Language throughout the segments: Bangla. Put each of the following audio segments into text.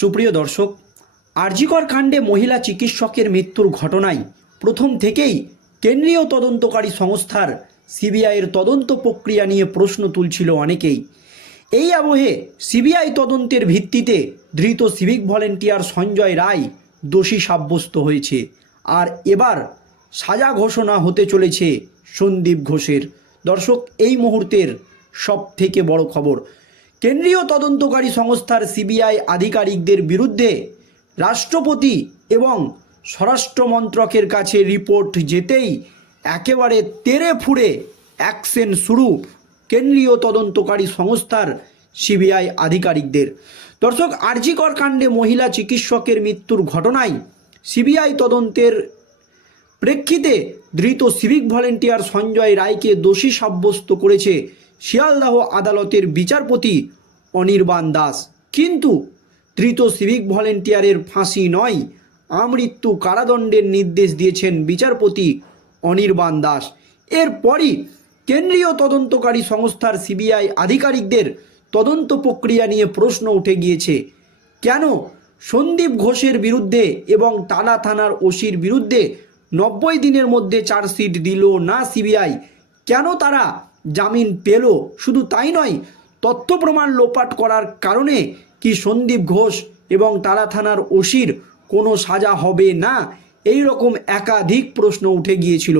সুপ্রিয় দর্শক, আরজিকর কাণ্ডে মহিলা চিকিৎসকের মৃত্যুর ঘটনায় প্রথম থেকেই কেন্দ্রীয় তদন্তকারী সংস্থার সিবিআইয়ের তদন্ত প্রক্রিয়া নিয়ে প্রশ্ন তুলছিল অনেকেই। এই আবহে সিবিআই তদন্তের ভিত্তিতে ধৃত সিভিক ভলেন্টিয়ার সঞ্জয় রায় দোষী সাব্যস্ত হয়েছে। আর এবার সাজা ঘোষণা হতে চলেছে সন্দীপ ঘোষের। দর্শক, এই মুহূর্তের সব থেকে বড় খবর কেন্দ্রীয় তদন্তকারী সংস্থার সিবিআই আধিকারিকদের বিরুদ্ধে রাষ্ট্রপতি এবং স্বরাষ্ট্র মন্ত্রকের কাছে রিপোর্ট যেতেই একেবারে তেরে ফুড়ে অ্যাকশন শুরু কেন্দ্রীয় তদন্তকারী সংস্থার সিবিআই আধিকারিকদের। দর্শক, আরজিকর কাণ্ডে মহিলা চিকিৎসকের মৃত্যুর ঘটনায় সিবিআই তদন্তের প্রেক্ষিতে ধৃত সিভিক ভলেন্টিয়ার সঞ্জয় রায়কে দোষী সাব্যস্ত করেছে শিয়ালদাহ আদালতের বিচারপতি অনির্বাণ দাস। কিন্তু ধৃত সিভিক ভলেন্টিয়ারের ফাঁসি নয়, আমৃত্যু কারাদণ্ডের নির্দেশ দিয়েছেন বিচারপতি অনির্বাণ দাস। এরপরই কেন্দ্রীয় তদন্তকারী সংস্থার সিবিআই আধিকারিকদের তদন্ত প্রক্রিয়া নিয়ে প্রশ্ন উঠে গিয়েছে, কেন সন্দীপ ঘোষের বিরুদ্ধে এবং টালা থানার ওসির বিরুদ্ধে নব্বই দিনের মধ্যে চার্জশিট দিল না সিবিআই? কেন তারা জামিন পেল। শুধু তাই নয়, তথ্য প্রমাণ লোপাট করার কারণে কি সন্দীপ ঘোষ এবং তারা থানার ওসির কোনো সাজা হবে না? এই রকম একাধিক প্রশ্ন উঠে গিয়েছিল।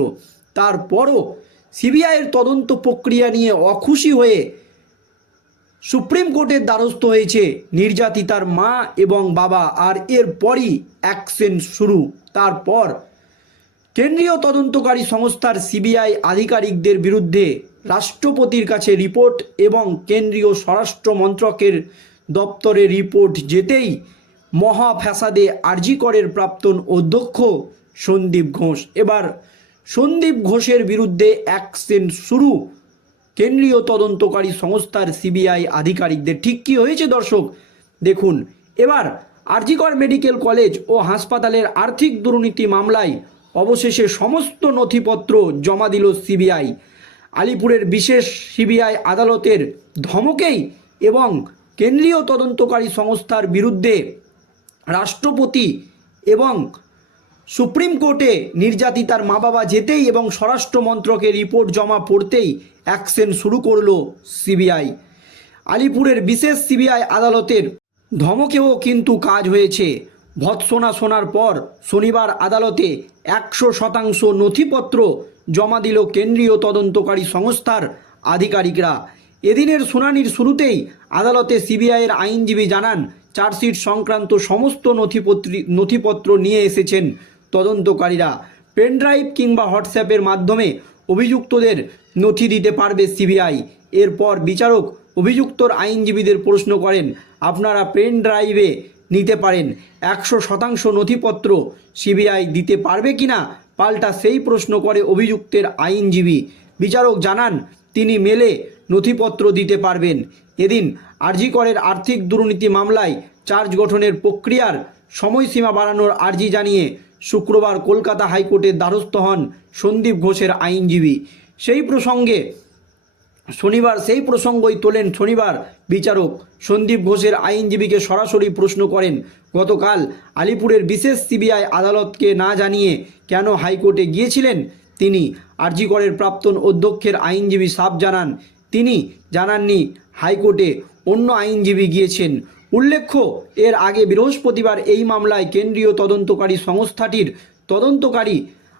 তারপরও সিবিআইয়ের তদন্ত প্রক্রিয়া নিয়ে অখুশি হয়ে সুপ্রিম কোর্টের দ্বারস্থ হয়েছে নির্যাতিতার মা এবং বাবা আর এরপরই অ্যাকশন শুরু। তারপর কেন্দ্রীয় তদন্তকারী সংস্থার সিবিআই আধিকারিকদের বিরুদ্ধে রাষ্ট্রপতির কাছে রিপোর্ট এবং কেন্দ্রীয় স্বরাষ্ট্র মন্ত্রকের দপ্তরে রিপোর্ট যেতেই মহা ফ্যাসাদে আরজিকরের প্রাক্তন অধ্যক্ষ সন্দীপ ঘোষ। এবার সন্দীপ ঘোষের বিরুদ্ধে অ্যাকশন শুরু কেন্দ্রীয় তদন্তকারী সংস্থার সিবিআই আধিকারিকদের। ঠিক কী হয়েছে দর্শক? দেখুন, এবার আরজিকর মেডিকেল কলেজ ও হাসপাতালের আর্থিক দুর্নীতি মামলায় অবশেষে সমস্ত নথিপত্র জমা দিল সিবিআই। আলিপুরের বিশেষ সিবিআই আদালতের ধমকেই এবং কেন্দ্রীয় তদন্তকারী সংস্থার বিরুদ্ধে রাষ্ট্রপতি এবং সুপ্রিম কোর্টে নির্যাতিতার মা বাবা যেতেই এবং স্বরাষ্ট্র মন্ত্রকে রিপোর্ট জমা পড়তেই অ্যাকশন শুরু করল সিবিআই। আলিপুরের বিশেষ সিবিআই আদালতের ধমকেও কিন্তু কাজ হয়েছে। ভৎসনা শোনার পর শনিবার আদালতে একশো শতাংশ নথিপত্র জমা দিল কেন্দ্রীয় তদন্তকারী সংস্থার আধিকারিকরা। এদিনের শুনানির শুরুতেই আদালতে সিবিআইয়ের আইনজীবী জানান, চার্জশিট সংক্রান্ত সমস্ত নথিপত্র নথিপত্র নিয়ে এসেছেন তদন্তকারীরা। পেনড্রাইভ কিংবা হোয়াটসঅ্যাপের মাধ্যমে অভিযুক্তদের নথি দিতে পারবে সিবিআই। এরপর বিচারক অভিযুক্তর আইনজীবীদের প্রশ্ন করেন, আপনারা পেন ড্রাইভে নিতে পারেন। একশো শতাংশ নথিপত্র সিবিআই দিতে পারবে কিনা পাল্টা সেই প্রশ্ন করে অভিযুক্তের আইনজীবী। বিচারক জানান, তিনি মেলে নথিপত্র দিতে পারবেন। এদিন আরজিকরের আর্থিক দুর্নীতি মামলায় চার্জ গঠনের প্রক্রিয়ার সময়সীমা বাড়ানোর আর্জি জানিয়ে শুক্রবার কলকাতা হাইকোর্টের দ্বারস্থ হন সন্দীপ ঘোষের আইনজীবী। সেই প্রসঙ্গে শনিবার সেই প্রসঙ্গই তোলেন শনিবার বিচারক। সন্দীপ ঘোষের আইনজীবীকে সরাসরি প্রশ্ন করেন, গতকাল আলিপুরের বিশেষ সিবিআই আদালতকে না জানিয়ে কেন হাইকোর্টে গিয়েছিলেন? তিনি, আরজিকরের প্রাক্তন অধ্যক্ষের আইনজীবী সাপ জানান, তিনি জানাননি, হাইকোর্টে অন্য আইনজীবী গিয়েছেন। উল্লেখ্য, এর আগে বৃহস্পতিবার এই মামলায় কেন্দ্রীয় তদন্তকারী সংস্থাটির তদন্তকারী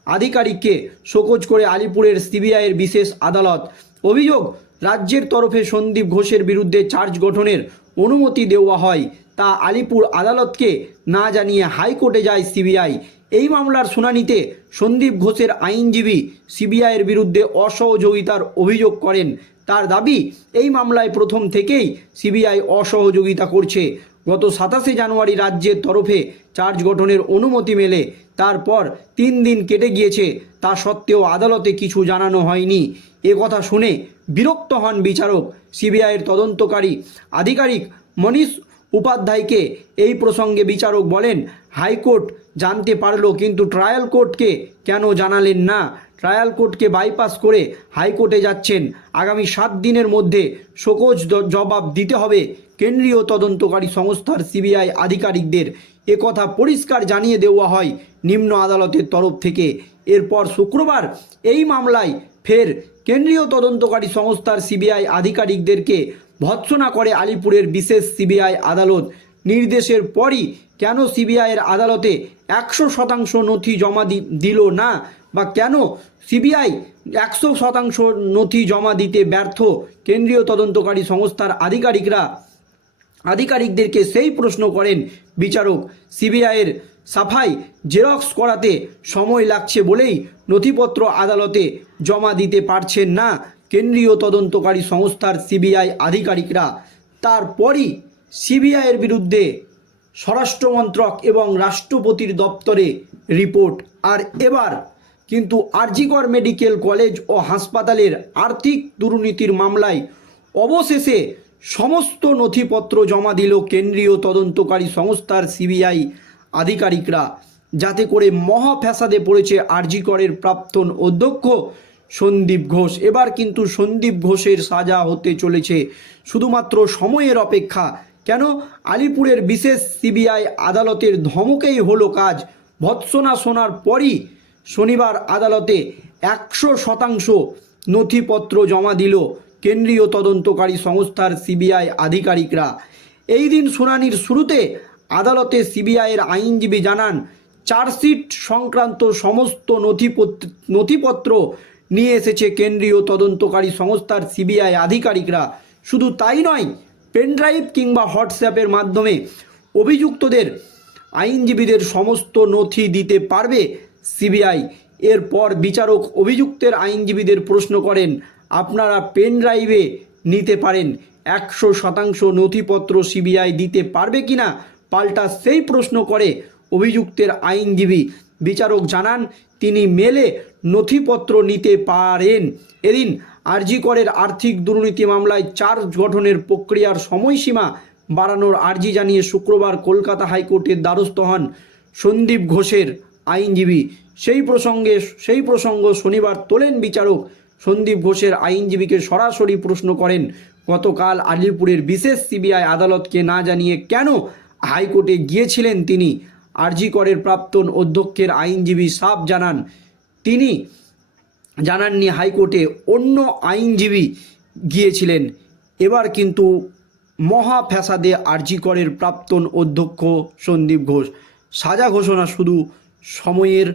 আধিকারিককে শোকজ করে আলিপুরের সিবিআইয়ের বিশেষ আদালত অভিযোগ, রাজ্যের তরফে সন্দীপ ঘোষের বিরুদ্ধে চার্জ গঠনের অনুমতি দেওয়া হয়। তা আলিপুর আদালতকে না জানিয়ে হাইকোর্টে যায় সিবিআই। এই মামলার শুনানিতে সন্দীপ ঘোষের আইনজীবী সিবিআইয়ের বিরুদ্ধে অসহযোগিতার অভিযোগ করেন। তার দাবি, এই মামলায় প্রথম থেকেই সিবিআই অসহযোগিতা করছে। গত সাতাশে জানুয়ারি রাজ্যের তরফে চার্জ গঠনের অনুমতি মেলে, তারপর তিন দিন কেটে গিয়েছে, তা সত্ত্বেও আদালতে কিছু জানানো হয়নি। এ কথা শুনে বিরক্ত হন বিচারক, সিবিআইয়ের তদন্তকারী আধিকারিক মনীষ উপাধ্যায়কে এই প্রসঙ্গে বিচারক বলেন, হাইকোর্ট জানতে পারল, কিন্তু ট্রায়াল কোর্টকে কেন জানালেন না? ট্রায়াল কোর্টকে বাইপাস করে হাইকোর্টে যাচ্ছেন। আগামী সাত দিনের মধ্যে শোকজ জবাব দিতে হবে কেন্দ্রীয় তদন্তকারী সংস্থার সিবিআই আধিকারিকদের। একথা পরিষ্কার জানিয়ে দেওয়া হয় নিম্ন আদালতের তরফ থেকে। এরপর শুক্রবার এই মামলায় ফের কেন্দ্রীয় তদন্তকারী সংস্থার সিবিআই আধিকারিকদেরকে ভৎসনা করে আলিপুরের বিশেষ সিবিআই আদালত। নির্দেশের পরই কেন সিবিআইয়ের আদালতে একশো শতাংশ নথি জমা দিল না? বা কেন সিবিআই একশো শতাংশ নথি জমা দিতে ব্যর্থ কেন্দ্রীয় তদন্তকারী সংস্থার আধিকারিকরা? আধিকারিকদেরকে সেই প্রশ্ন করেন বিচারক। সিবিআইয়ের সাফাই জেরক্স করাতে সময় লাগছে বলেই নথিপত্র আদালতে জমা দিতে পারছেন না। কেন্দ্রীয় তদন্তকারী সংস্থার সিবিআই আধিকারিকরা। তারপরই সিবিআইয়ের বিরুদ্ধে স্বরাষ্ট্রমন্ত্রক এবং রাষ্ট্রপতির দপ্তরে রিপোর্ট। আর এবার কিন্তু আরজিকর মেডিকেল কলেজ ও হাসপাতালের আর্থিক দুর্নীতির মামলায় অবশেষে সমস্ত নথিপত্র জমা দিল কেন্দ্রীয় তদন্তকারী সংস্থার সিবিআই আধিকারিকরা। যাতে করে মহা ফ্যাসাদে পড়েছে আরজিকরের প্রাক্তন অধ্যক্ষ সন্দীপ ঘোষ। এবার কিন্তু সন্দীপ ঘোষের সাজা হতে চলেছে। শুধুমাত্র সময়ের অপেক্ষা। কেন? আলিপুরের বিশেষ সিবিআই আদালতের ধমকেই হলো কাজ। ভৎসনা শোনার পরই শনিবার আদালতে একশো শতাংশ নথিপত্র জমা দিল কেন্দ্রীয় তদন্তকারী সংস্থার সিবিআই আধিকারিকরা। এই দিন শুনানির শুরুতে আদালতে সিবিআইয়ের আইনজীবী জানান, চার্জশিট সংক্রান্ত সমস্ত নথিপত্র নথিপত্র নিয়ে এসেছে কেন্দ্রীয় তদন্তকারী সংস্থার সিবিআই আধিকারিকরা। শুধু তাই নয়, পেনড্রাইভ কিংবা হোয়াটসঅ্যাপের মাধ্যমে অভিযুক্তদের আইনজীবীদের সমস্ত নথি দিতে পারবে সিবিআই। এরপর বিচারক অভিযুক্তের আইনজীবীদের প্রশ্ন করেন, আপনারা পেনড্রাইভে নিতে পারেন, একশো শতাংশ নথিপত্র সিবিআই দিতে পারবে কিনা? পাল্টা সেই প্রশ্ন করে অভিযুক্তের আইনজীবী বিচারক জানান, তিনি মেলে নথিপত্র নিতে পারেন। এদিন আরজি করের আর্থিক দুর্নীতি মামলায় চার্জ গঠনের প্রক্রিয়ার সময়সীমা বাড়ানোর আর্জি জানিয়ে শুক্রবার কলকাতা হাইকোর্টের দ্বারস্থ হন সন্দীপ ঘোষের আইনজীবী। সেই প্রসঙ্গে, সেই প্রসঙ্গ শনিবার তোলেন বিচারক সন্দীপ ঘোষের আইনজীবীকে সরাসরি প্রশ্ন করেন, গতকাল আলিপুরের বিশেষ সিবিআই আদালতকে না জানিয়ে কেন হাইকোর্টে গিয়েছিলেন তিনি? আরজি করের প্রাক্তন অধ্যক্ষের আইনজীবী সাফ জানান, তিনি জানাননি হাইকোর্টে অন্য আইনজীবী গিয়েছিলেন। এবার কিন্তু মহা ফ্যাসাদে আরজি করের প্রাক্তন অধ্যক্ষ সন্দীপ ঘোষ। সাজা ঘোষণা শুধু সময়ের